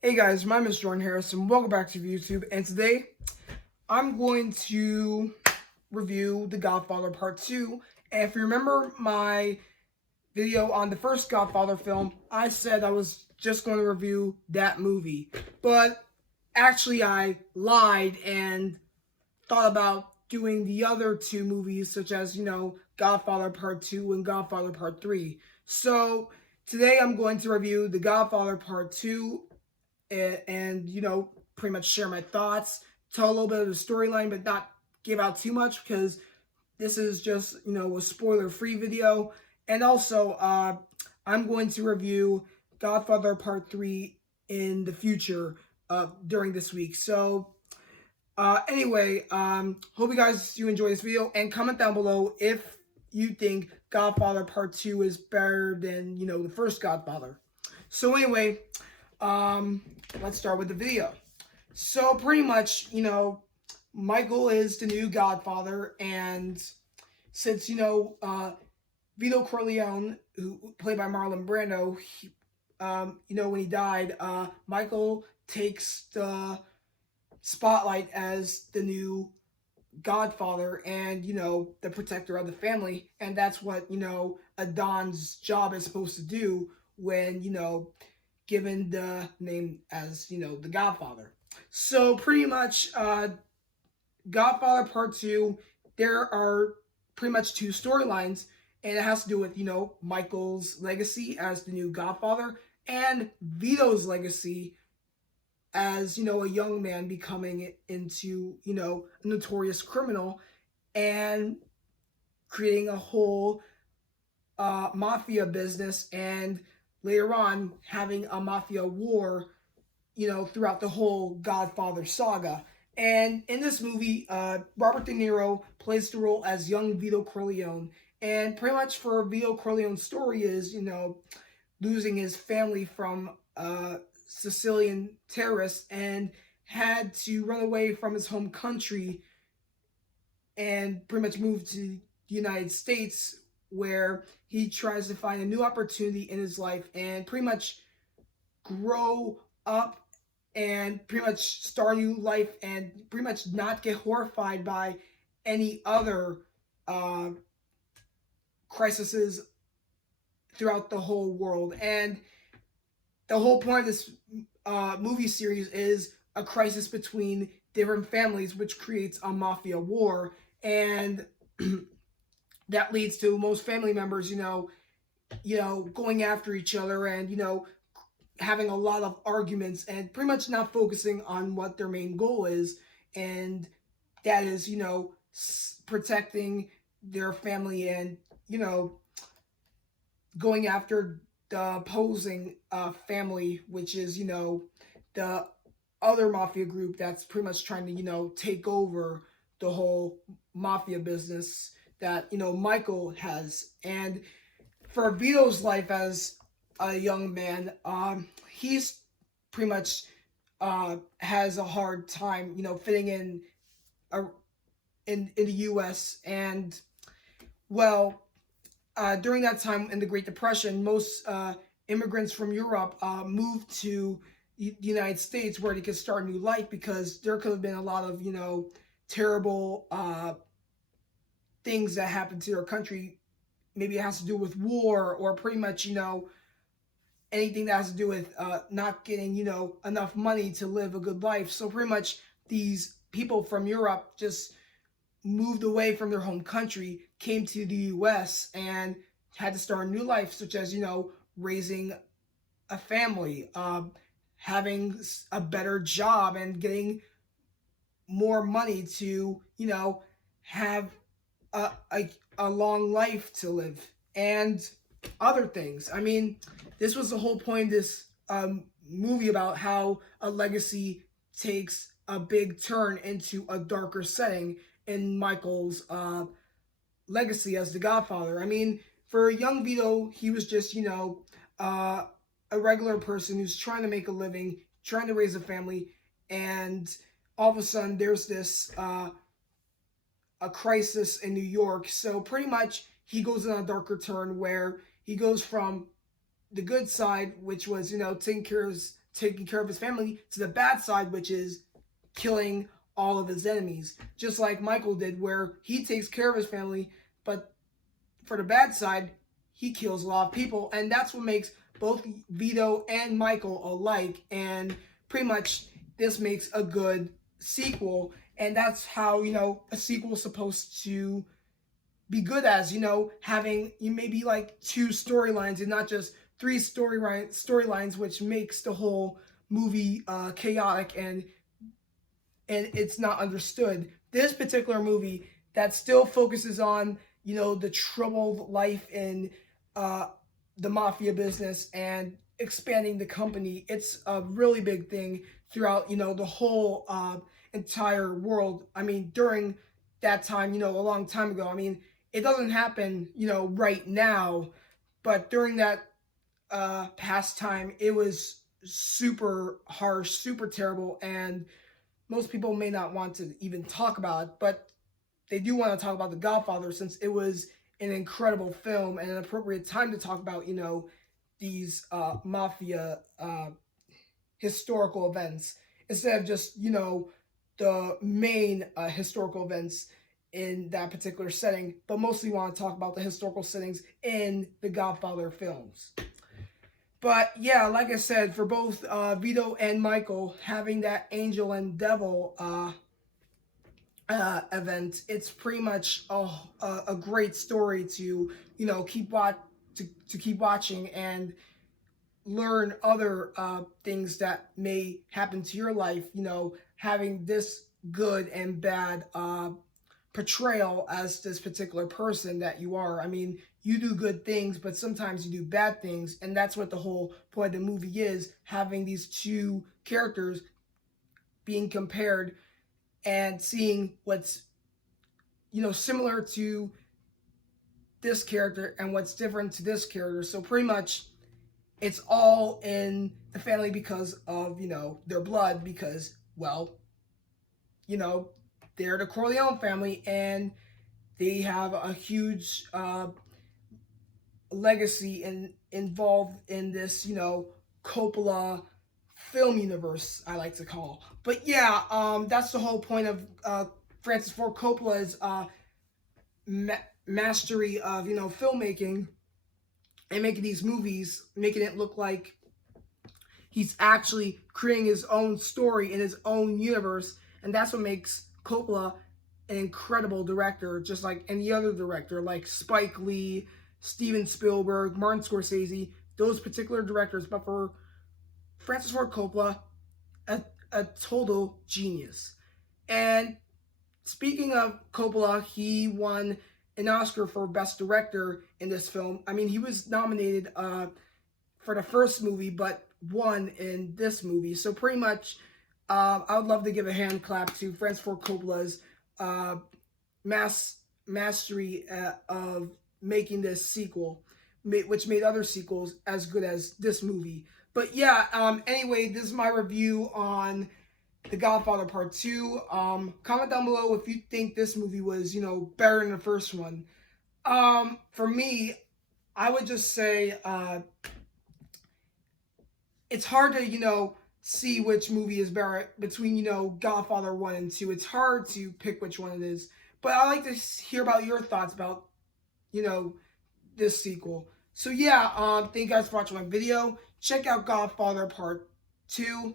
Hey guys, my name is Jordan Harris and welcome back to YouTube. And today I'm going to review The Godfather Part 2. And if you remember my video on the first Godfather film, I said I was just going to review that movie. But actually I lied and thought about doing the other two movies, such as, Godfather Part 2 and Godfather Part 3. So today I'm going to review The Godfather Part 2 and pretty much share my thoughts, tell a little bit of the storyline, but not give out too much because this is just a spoiler-free video. And also, I'm going to review Godfather Part 3 in the future during this week. So anyway, hope you enjoy this video and comment down below if you think Godfather Part 2 is better than the first Godfather. So anyway, let's start with the video. So pretty much, Michael is the new Godfather, and since, Vito Corleone, who played by Marlon Brando, when he died, Michael takes the spotlight as the new Godfather and, the protector of the family, and that's what, a Don's job is supposed to do when, given the name as, the Godfather. So pretty much, Godfather Part 2, there are pretty much two storylines, and it has to do with, Michael's legacy as the new Godfather and Vito's legacy as, a young man becoming into, a notorious criminal and creating a whole mafia business, and later on having a mafia war, throughout the whole Godfather saga. And in this movie, Robert De Niro plays the role as young Vito Corleone. And pretty much for Vito Corleone's story is, losing his family from Sicilian terrorists and had to run away from his home country and pretty much move to the United States, where he tries to find a new opportunity in his life and pretty much grow up and pretty much start a new life and pretty much not get horrified by any other crises throughout the whole world. And the whole point of this movie series is a crisis between different families, which creates a mafia war. And that leads to most family members, going after each other and, having a lot of arguments and pretty much not focusing on what their main goal is. And that is, protecting their family and, going after the opposing family, which is, the other mafia group that's pretty much trying to, take over the whole mafia business that, Michael has. And for Vito's life as a young man, he's pretty much has a hard time, fitting in the U.S. And well, during that time in the Great Depression, most immigrants from Europe moved to the United States where they could start a new life, because there could have been a lot of, terrible things that happened to their country. Maybe it has to do with war, or pretty much, anything that has to do with not getting, enough money to live a good life. So pretty much these people from Europe just moved away from their home country, came to the U.S. and had to start a new life, such as, raising a family, having a better job and getting more money to, have a long life to live and other things. I mean, this was the whole point of this movie, about how a legacy takes a big turn into a darker setting in Michael's legacy as the Godfather. I mean, for young Vito, he was just, a regular person who's trying to make a living, trying to raise a family, and all of a sudden there's this a crisis in New York. So pretty much he goes on a darker turn where he goes from the good side, which was, taking care of taking care of his family, to the bad side, which is killing all of his enemies. Just like Michael did, where he takes care of his family, but for the bad side, he kills a lot of people. And that's what makes both Vito and Michael alike. And pretty much this makes a good sequel. And that's how, a sequel is supposed to be good as, having maybe like 2 storylines and not just 3 storylines, which makes the whole movie chaotic and it's not understood. This particular movie that still focuses on, the troubled life in the mafia business and expanding the company. It's a really big thing throughout, the whole entire world. I mean, during that time, a long time ago. I mean, it doesn't happen, right now, but during that past time, it was super harsh, super terrible, and most people may not want to even talk about it, but they do want to talk about The Godfather since it was an incredible film and an appropriate time to talk about, these mafia historical events instead of just, the main historical events in that particular setting, but mostly want to talk about the historical settings in the Godfather films. But yeah, like I said, for both Vito and Michael, having that angel and devil event, it's pretty much a great story to keep watching and learn other things that may happen to your life. Having this good and bad portrayal as this particular person that you are. I mean, you do good things, but sometimes you do bad things, and that's what the whole point of the movie is, having these 2 characters being compared and seeing what's, similar to this character and what's different to this character. So pretty much it's all in the family because of, their blood, because, well, they're the Corleone family, and they have a huge legacy involved in this, Coppola film universe, I like to call. But yeah, that's the whole point of Francis Ford Coppola's mastery of, filmmaking and making these movies, making it look like he's actually creating his own story in his own universe. And that's what makes Coppola an incredible director, just like any other director, like Spike Lee, Steven Spielberg, Martin Scorsese, those particular directors. But for Francis Ford Coppola, a total genius. And speaking of Coppola, he won an Oscar for Best Director in this film. I mean, he was nominated for the first movie, but won in this movie. So pretty much, I would love to give a hand clap to Francis Ford Coppola's mastery of making this sequel, which made other sequels as good as this movie. But yeah, anyway, this is my review on The Godfather Part 2. Comment down below if you think this movie was, better than the first one. For me, I would just say it's hard to, see which movie is better between, Godfather 1 and 2. It's hard to pick which one it is. But I like to hear about your thoughts about, this sequel. So yeah, thank you guys for watching my video. Check out Godfather Part 2.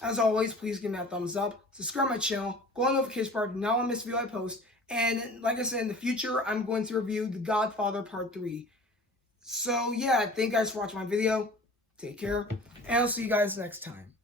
As always, please give me a thumbs up. Subscribe to my channel. Go on the notification bar. Do not want to miss a video I post. And like I said, in the future, I'm going to review The Godfather Part 3. So yeah, thank you guys for watching my video. Take care. And I'll see you guys next time.